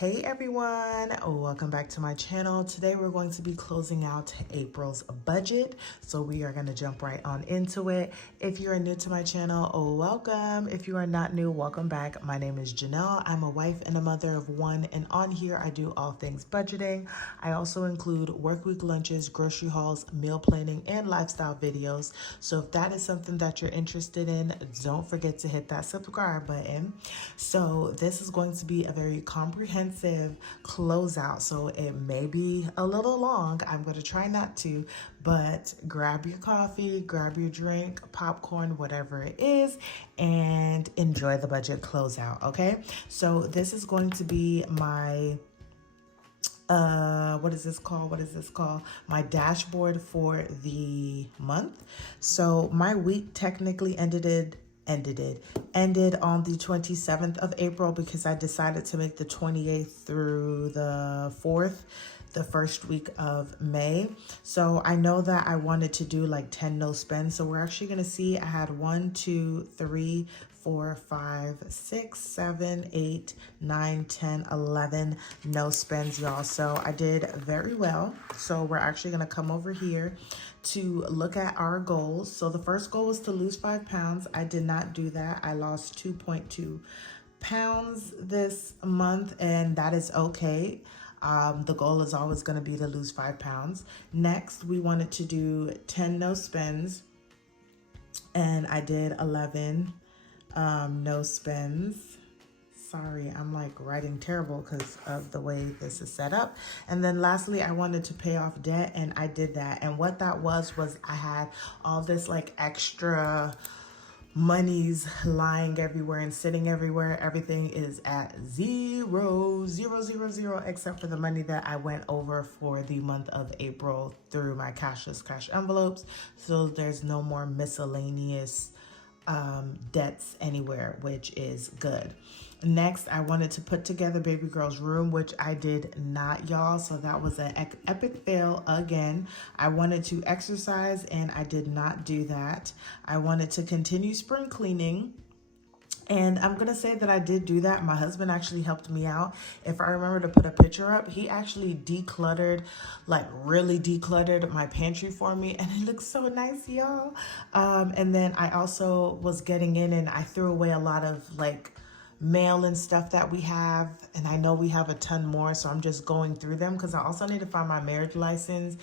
Hey everyone, welcome back to my channel. Today we're going to be closing out April's budget, so we are going to jump right on into it. If you are new to my channel, welcome. If you are not new, welcome back. My name is Janelle. I'm a wife and a mother of one, and on here I do all things budgeting. I also include work week lunches, grocery hauls, meal planning, and lifestyle videos. So if that is something that you're interested in, don't forget to hit that subscribe button. So this is going to be a very comprehensive closeout, so it may be a little long. I'm going to try not to, but grab your coffee, grab your drink, popcorn, whatever it is, and enjoy the budget closeout. Okay, so this is going to be my what is this called? My dashboard for the month. So my week technically ended on the 27th of April because I decided to make the 28th through the 4th, the first week of May. So I know that I wanted to do like 10 no spends. So we're actually going to see I had 1, 2, 3, 4, 5, 6, 7, 8, 9, 10, 11 no spends, y'all. So I did very well. So we're actually going to come over here to look at our goals. So the first goal was to lose 5 pounds. I did not do that. I lost 2.2 pounds this month, and that is okay. The goal is always going to be to lose 5 pounds. Next, we wanted to do 10 no spends, and I did 11 no spends. Sorry, I'm like writing terrible because of the way this is set up. And then lastly, I wanted to pay off debt, and I did that. And what that was I had all this like extra monies lying everywhere and sitting everywhere. Everything is at 0, 0, 0, 0, except for the money that I went over for the month of April through my cashless cash envelopes. So there's no more miscellaneous debts anywhere, which is good. Next, I wanted to put together baby girl's room, which I did not, y'all. So that was an epic fail again. I wanted to exercise and I did not do that. I wanted to continue spring cleaning, and I'm going to say that I did do that. My husband actually helped me out. If I remember to put a picture up, he actually decluttered, like really decluttered my pantry for me. And it looks so nice, y'all. And then I also was getting in and I threw away a lot of like mail and stuff that we have. And I know we have a ton more. So I'm just going through them because I also need to find my marriage license.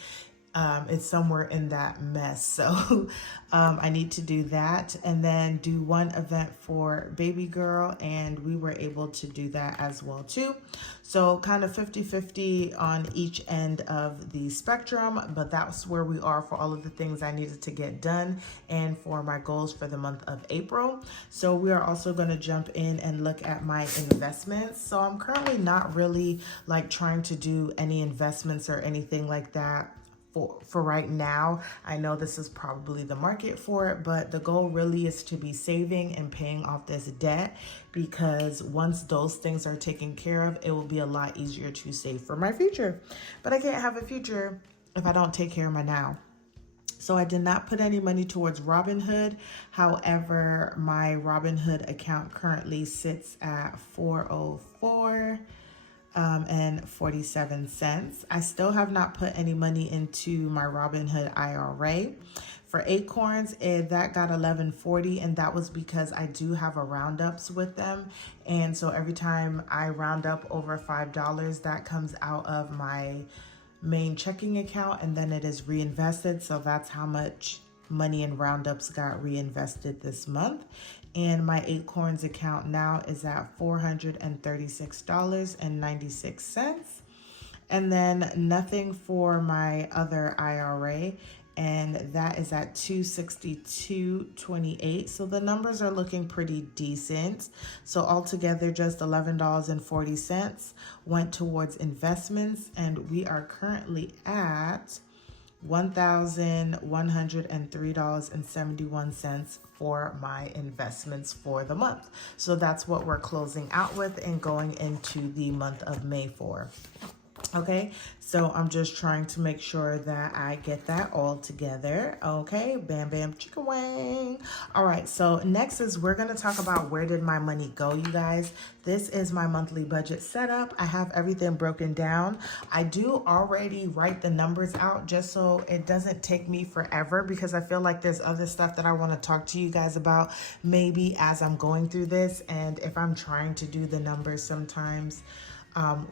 It's somewhere in that mess. So I need to do that and then do one event for baby girl. And we were able to do that as well too. So kind of 50-50 on each end of the spectrum, but that's where we are for all of the things I needed to get done and for my goals for the month of April. So we are also going to jump in and look at my investments. So I'm currently not really like trying to do any investments or anything like that. For right now. I know this is probably the market for it, but the goal really is to be saving and paying off this debt, because once those things are taken care of, it will be a lot easier to save for my future. But I can't have a future if I don't take care of my now. So I did not put any money towards Robinhood. However, my Robinhood account currently sits at $404 and 47 cents. I still have not put any money into my Robinhood IRA. For Acorns, that got $11.40, and that was because I do have a roundups with them. And so every time I round up over $5, that comes out of my main checking account, and then it is reinvested. So that's how much money in roundups got reinvested this month. And my Acorns account now is at $436.96. And then nothing for my other IRA, and that is at $262.28. So the numbers are looking pretty decent. So altogether, just $11.40 went towards investments, and we are currently at $1,103.71 for my investments for the month. So that's what we're closing out with and going into the month of May for. Okay, so I'm just trying to make sure that I get that all together. Okay, bam, bam, chicka wang. All right, so next is we're going to talk about where did my money go, you guys. This is my monthly budget setup. I have everything broken down. I do already write the numbers out just so it doesn't take me forever, because I feel like there's other stuff that I want to talk to you guys about maybe as I'm going through this. And if I'm trying to do the numbers sometimes,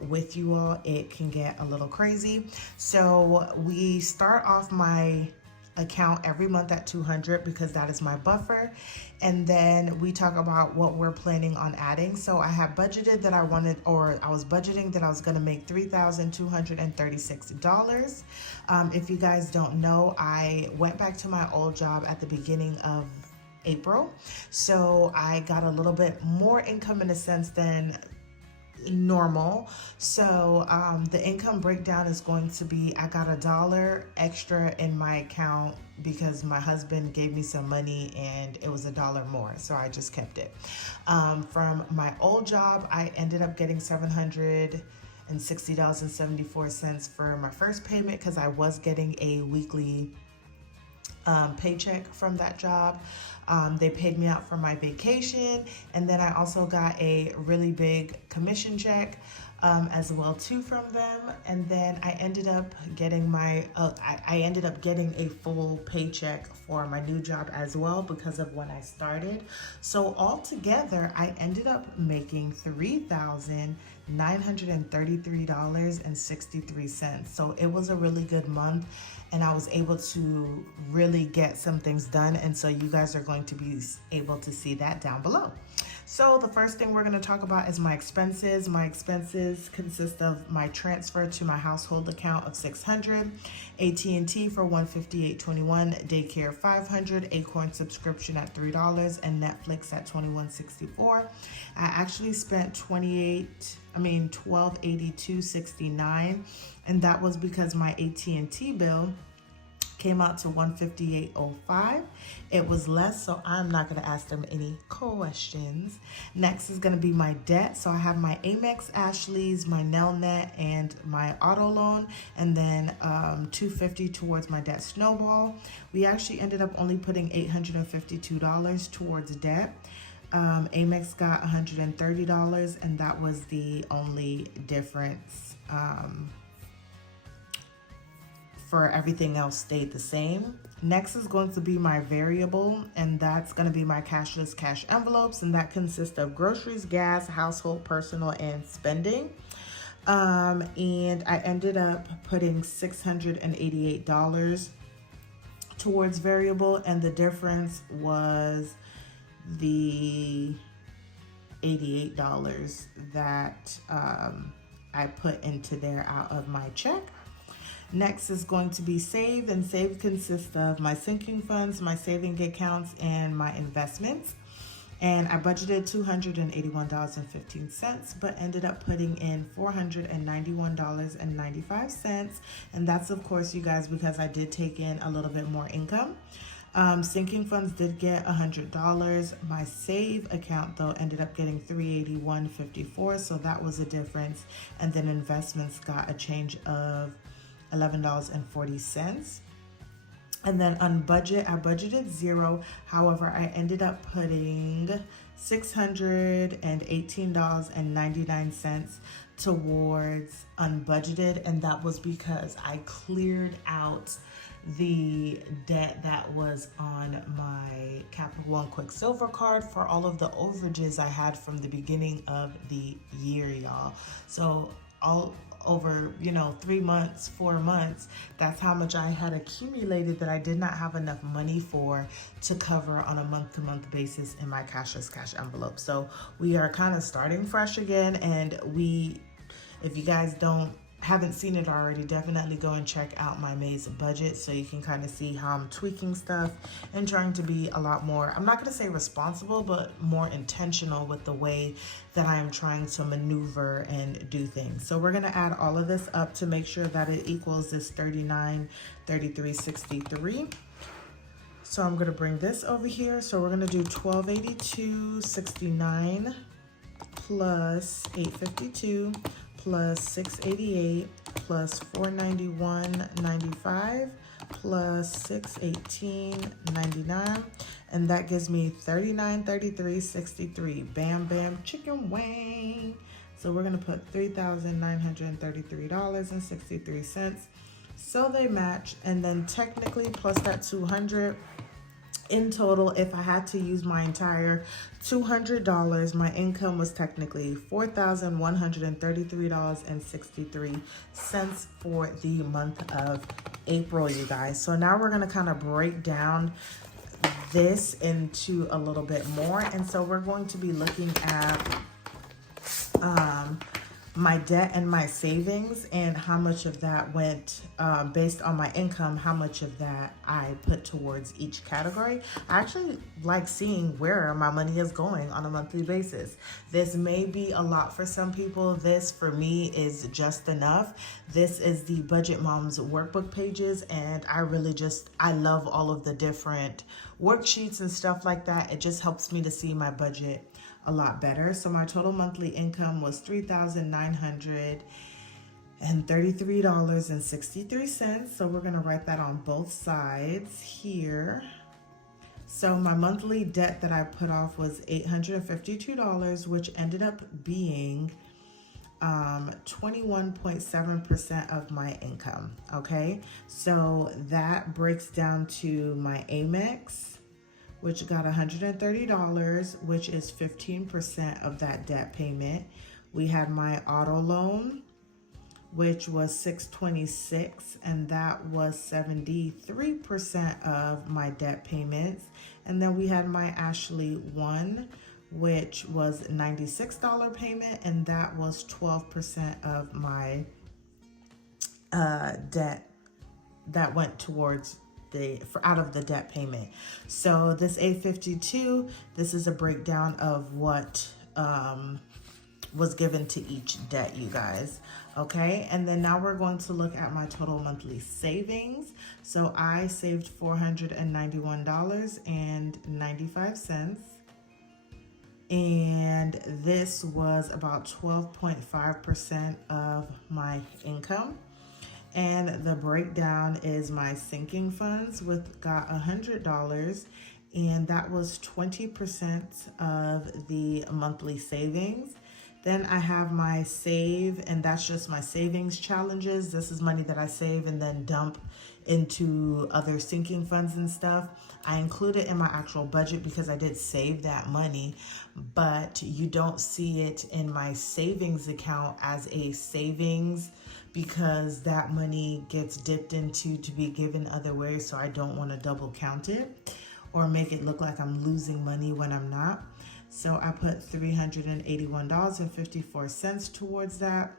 with you all, it can get a little crazy. So we start off my account every month at 200 because that is my buffer, and then we talk about what we're planning on adding. So I have budgeted that I was budgeting that I was going to make $3,236. If you guys don't know, I went back to my old job at the beginning of April, so I got a little bit more income in a sense than normal. So the income breakdown is going to be, I got $1 extra in my account because my husband gave me some money and it was $1 more, so I just kept it. From my old job, I ended up getting $760.74 for my first payment because I was getting a weekly paycheck from that job. They paid me out for my vacation, and then I also got a really big commission check as well too from them. And then I ended up getting I ended up getting a full paycheck for my new job as well because of when I started. So altogether, I ended up making $3,933.63. So it was a really good month, and I was able to really get some things done. And so you guys are going to be able to see that down below. So the first thing we're going to talk about is my expenses. My expenses consist of my transfer to my household account of $600, AT&T for $158.21, daycare $500, Acorn subscription at $3, and Netflix at $21.64. I actually spent $1282.69, and that was because my AT&T bill came out to $158.05. It was less, so I'm not going to ask them any questions. Next is going to be my debt. So I have my Amex, Ashley's, my Nelnet, and my auto loan, and then $250 towards my debt snowball. We actually ended up only putting $852 towards debt. Amex got $130, and that was the only difference. For everything else stayed the same. Next is going to be my variable, and that's going to be my cashless cash envelopes, and that consists of groceries, gas, household, personal, and spending. And I ended up putting $688 towards variable, and the difference was the $88 that I put into there out of my check. Next is going to be saved, and saved consists of my sinking funds, my saving accounts, and my investments. And I budgeted $281.15, but ended up putting in $491.95. And that's, of course, you guys, because I did take in a little bit more income. Sinking funds did get $100. My save account, though, ended up getting $381.54, so that was a difference. And then investments got a change of $11.40. And then on budget, I budgeted $0. However, I ended up putting $618.99 towards unbudgeted, and that was because I cleared out the debt that was on my Capital One Quicksilver card for all of the overages I had from the beginning of the year, y'all. So all over 3 months, 4 months, that's how much I had accumulated that I did not have enough money for to cover on a month-to-month basis in my cashless cash envelope. So we are kind of starting fresh again, and if you guys haven't seen it already, definitely go and check out my May's budget so you can kind of see how I'm tweaking stuff and trying to be a lot more, I'm not going to say responsible, but more intentional with the way that I am trying to maneuver and do things. So we're going to add all of this up to make sure that it equals this $39.33.63. So I'm going to bring this over here. So we're going to do $1282.69 plus $852 plus $688 plus $491.95 plus $618.99, and that gives me $3933.63. Bam bam chicken wing. So we're gonna put $3,933.63. So they match, and then technically plus that 200 in total, if I had to use my entire $200, my income was technically $4,133.63 for the month of April, you guys. So now we're gonna kind of break down this into a little bit more, and so we're going to be looking at my debt and my savings, and how much of that went based on my income, how much of that I put towards each category. I actually like seeing where my money is going on a monthly basis. This may be a lot for some people. This for me is just enough. This is the Budget Moms workbook pages, and I love all of the different worksheets and stuff like that. It just helps me to see my budget a lot better. So my total monthly income was $3,933.63. So we're gonna write that on both sides here. So my monthly debt that I put off was $852, which ended up being 21.7% of my income. Okay, so that breaks down to my Amex, which got $130, which is 15% of that debt payment. We had my auto loan, which was $626, and that was 73% of my debt payments. And then we had my Ashley One, which was $96 payment, and that was 12% of my debt that went towards out of the debt payment. So this 852, this is a breakdown of what was given to each debt, you guys. Okay, and then now we're going to look at my total monthly savings. So I saved $491.95, and this was about 12.5% of my income. And the breakdown is my sinking funds got $100, and that was 20% of the monthly savings. Then I have my save, and that's just my savings challenges. This is money that I save and then dump into other sinking funds and stuff. I include it in my actual budget because I did save that money, but you don't see it in my savings account as a savings because that money gets dipped into to be given other ways. So I don't want to double count it or make it look like I'm losing money when I'm not. So I put $381.54 towards that.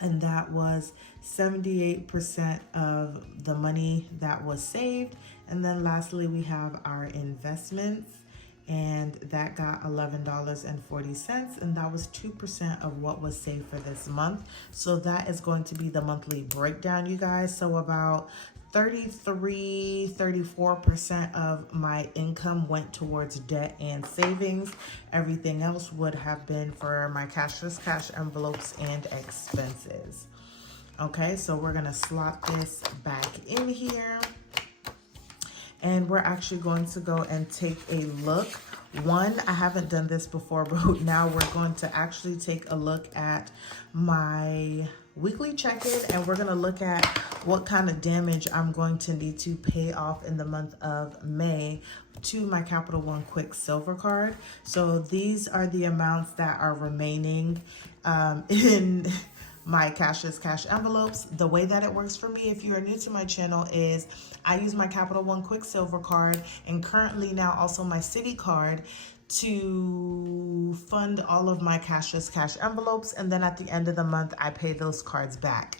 And that was 78% of the money that was saved. And then lastly, we have our investments, and that got $11.40, and that was 2% of what was saved for this month. So that is going to be the monthly breakdown, you guys. So about 34% of my income went towards debt and savings. Everything else would have been for my cashless cash envelopes and expenses. Okay, so we're gonna slot this back in here, and we're actually going to go and take a look. One, I haven't done this before, but now we're going to actually take a look at my weekly check-in, and we're going to look at what kind of damage I'm going to need to pay off in the month of May to my Capital One Quick Silver Card. So these are the amounts that are remaining in my cashless cash envelopes. The way that it works for me, if you are new to my channel, is I use my Capital One Quick Silver Card, and currently now also my Citi Card, to fund all of my cashless cash envelopes, and then at the end of the month I pay those cards back.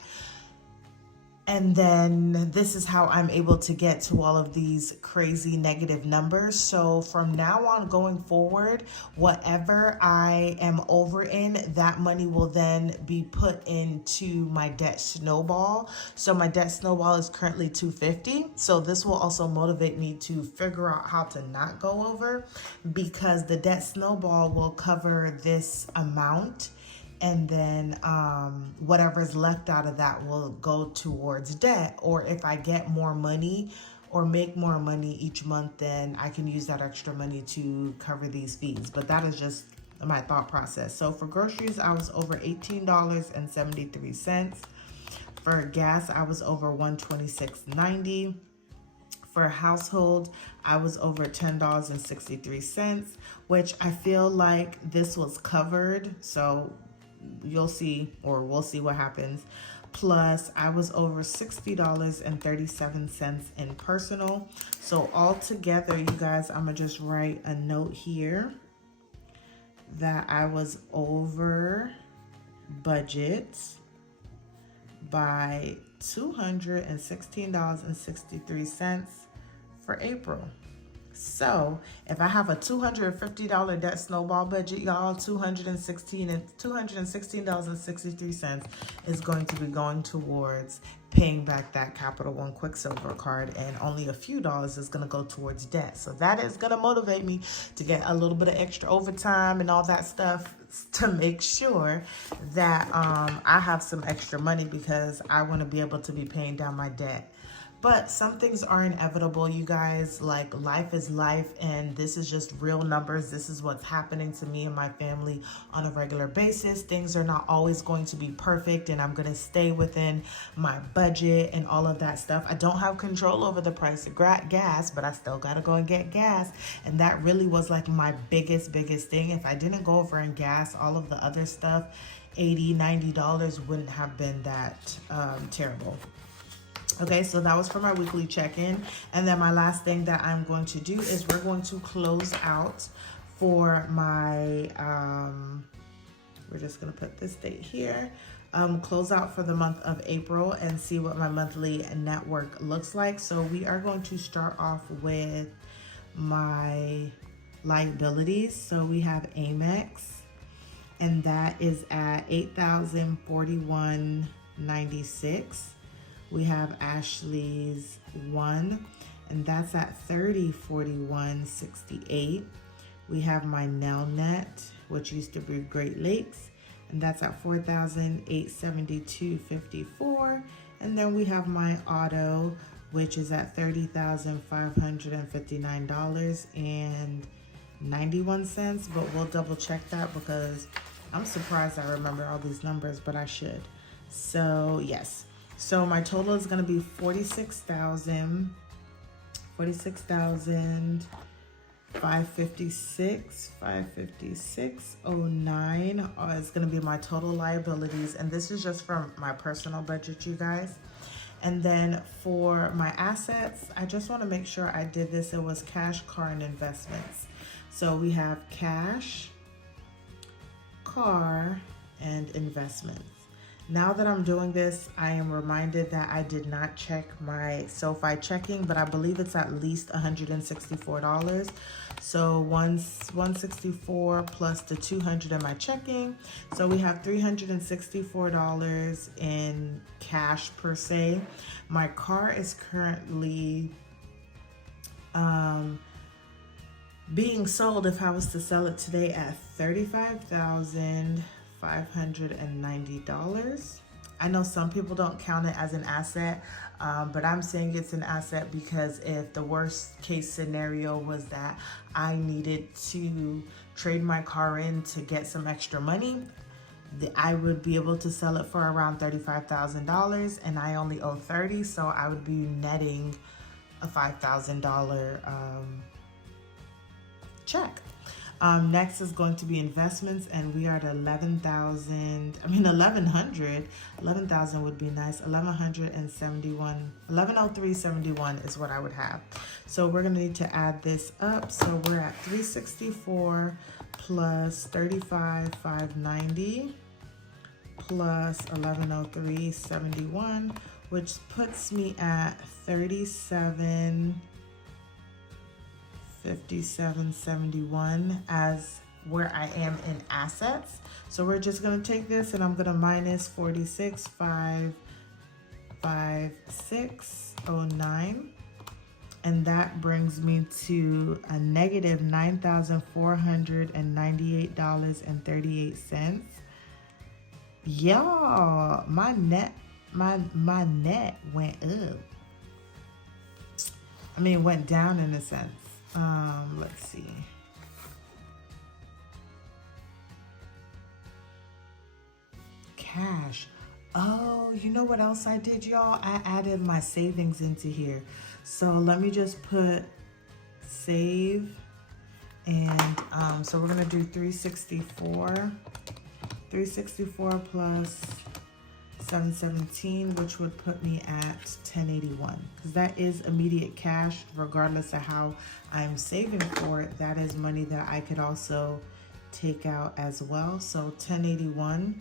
And then this is how I'm able to get to all of these crazy negative numbers. So from now on going forward, whatever I am over in, that money will then be put into my debt snowball. So my debt snowball is currently $250. So this will also motivate me to figure out how to not go over, because the debt snowball will cover this amount and then whatever's left out of that will go towards debt. Or if I get more money or make more money each month, then I can use that extra money to cover these fees. But that is just my thought process. So for groceries, I was over $18.73. For gas, I was over $126.90. For household, I was over $10.63, which I feel like this was covered. So you'll see, or we'll see what happens. Plus, I was over $60.37 in personal. So altogether, you guys, I'm gonna just write a note here that I was over budget by $216.63 for April. So if I have a $250 debt snowball budget, y'all, $216.63 is going to be going towards paying back that Capital One Quicksilver card, and only a few dollars is going to go towards debt. So that is going to motivate me to get a little bit of extra overtime and all that stuff to make sure that I have some extra money, because I want to be able to be paying down my debt. But some things are inevitable, you guys. Like, life is life, and this is just real numbers. This is what's happening to me and my family on a regular basis. Things are not always going to be perfect, and I'm going to stay within my budget and all of that stuff. I don't have control over the price of gas, but I still got to go and get gas. And that really was like my biggest thing. If I didn't go over in gas, all of the other stuff, $80, $90 wouldn't have been that terrible. Okay, so that was for my weekly check-in. And then my last thing that I'm going to do is we're going to close out for my, we're just going to put this date here, close out for the month of April and see what my monthly network looks like. So we are going to start off with my liabilities. So we have Amex, and that is at $8,041.96. We have Ashley's One, and that's at $30,41.68. We have my Nelnet, which used to be Great Lakes, and that's at $4,872.54. And then we have my Auto, which is at $30,559.91. But we'll double check that, because I'm surprised I remember all these numbers, but I should. So yes. So my total is going to be $46,556.09 is going to be my total liabilities, and this is just from my personal budget, you guys. And then for my assets, I just want to make sure I did this. It was cash, car, and investments. So we have cash, car, and investments. Now that I'm doing this, I am reminded that I did not check my SoFi checking, but I believe it's at least $164. So 164 plus the 200 in my checking. So we have $364 in cash per se. My car is currently being sold, if I was to sell it today, at $35,590. I know some people don't count it as an asset, but I'm saying it's an asset because if the worst case scenario was that I needed to trade my car in to get some extra money, I would be able to sell it for around $35,000, and I only owe $30,000, so I would be netting a $5,000 check. Next is going to be investments, and we are at 11,000 would be nice. 1103.71 is what I would have. So we're gonna need to add this up. So we're at 364 plus 35,590 plus 1103.71, which puts me at 37.57.71 as where I am in assets. So we're just going to take this and I'm going to minus 46,556.09, and that brings me to a negative $9,498.38. Y'all, my net went up. I mean, it went down in a sense. Let's see. Cash. Oh, you know what else I did, y'all? I added my savings into here. So let me just put save. And so we're gonna do 364. 364 plus 717, which would put me at 1081, because that is immediate cash regardless of how I'm saving for it. That is money that I could also take out as well. So 1081.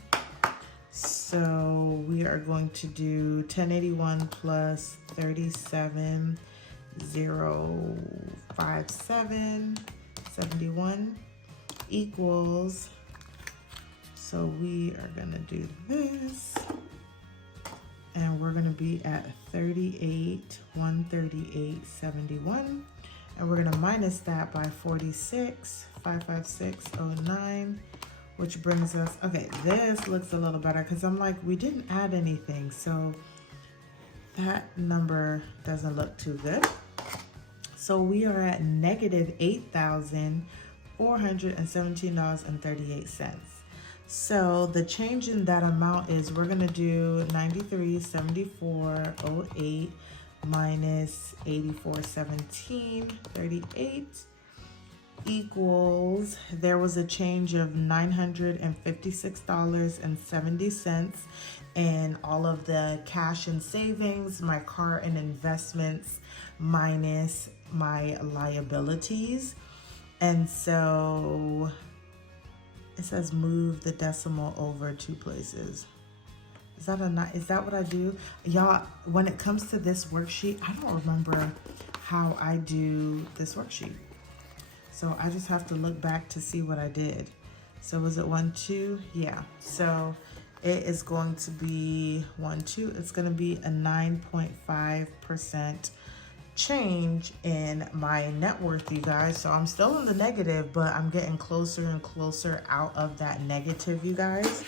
So we are going to do 1081 plus 37057 equals, so we are gonna do this, and we're gonna be at 138,71, and we're gonna minus that by 46,55609, which brings us, okay, this looks a little better because I'm like, we didn't add anything, so that number doesn't look too good. So we are at negative $8,417.38. So the change in that amount is, we're gonna do 93.7408 minus 84.1738 equals, there was a change of $956.70 in all of the cash and savings, my car and investments, minus my liabilities. And so it says move the decimal over 2 places. Is that what I do? Y'all, when it comes to this worksheet, I don't remember how I do this worksheet. So I just have to look back to see what I did. So was it 1, 2? Yeah. So it is going to be 1, 2. It's going to be a 9.5% change in my net worth, you guys. So I'm still in the negative, but I'm getting closer and closer out of that negative, you guys.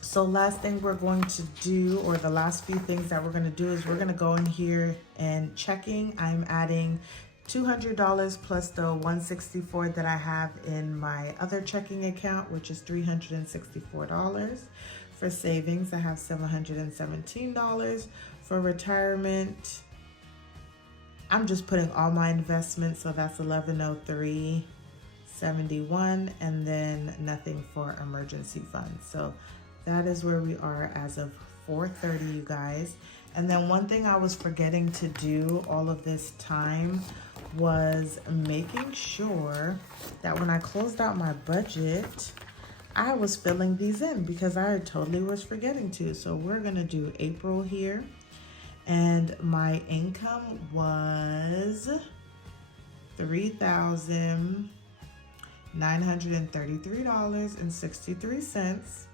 So last thing we're going to do, or the last few things that we're going to do, is we're going to go in here and checking. I'm adding $200 plus the $164 that I have in my other checking account, which is $364. For savings, I have $717. For retirement, I'm just putting all my investments, so that's $1103.71, and then nothing for emergency funds. So that is where we are as of 4:30, you guys. And then one thing I was forgetting to do all of this time was making sure that when I closed out my budget, I was filling these in, because I totally was forgetting to. So we're gonna do April here. And my income was $3,933.63.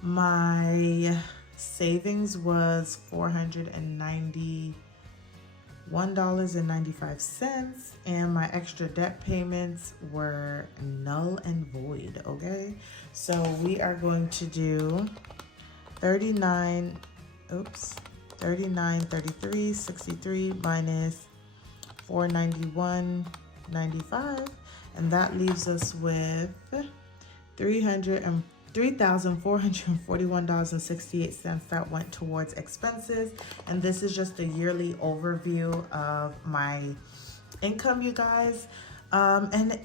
My savings was $491.95, and my extra debt payments were null and void. Okay, so we are going to do 3933.63 minus 491.95, and that leaves us with $3,441.68 that went towards expenses. And this is just a yearly overview of my income, you guys. And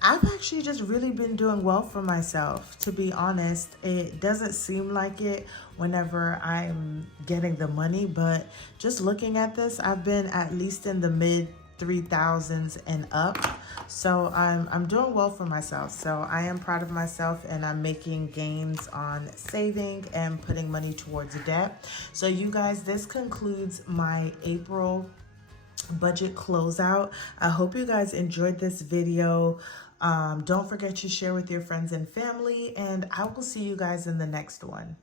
I've actually just really been doing well for myself, to be honest. It doesn't seem like it whenever I'm getting the money, but just looking at this, I've been at least in the mid 3,000s and up. So I'm doing well for myself. So I am proud of myself, and I'm making gains on saving and putting money towards debt. So you guys, this concludes my April budget closeout. I hope you guys enjoyed this video. Don't forget to share with your friends and family, and I will see you guys in the next one.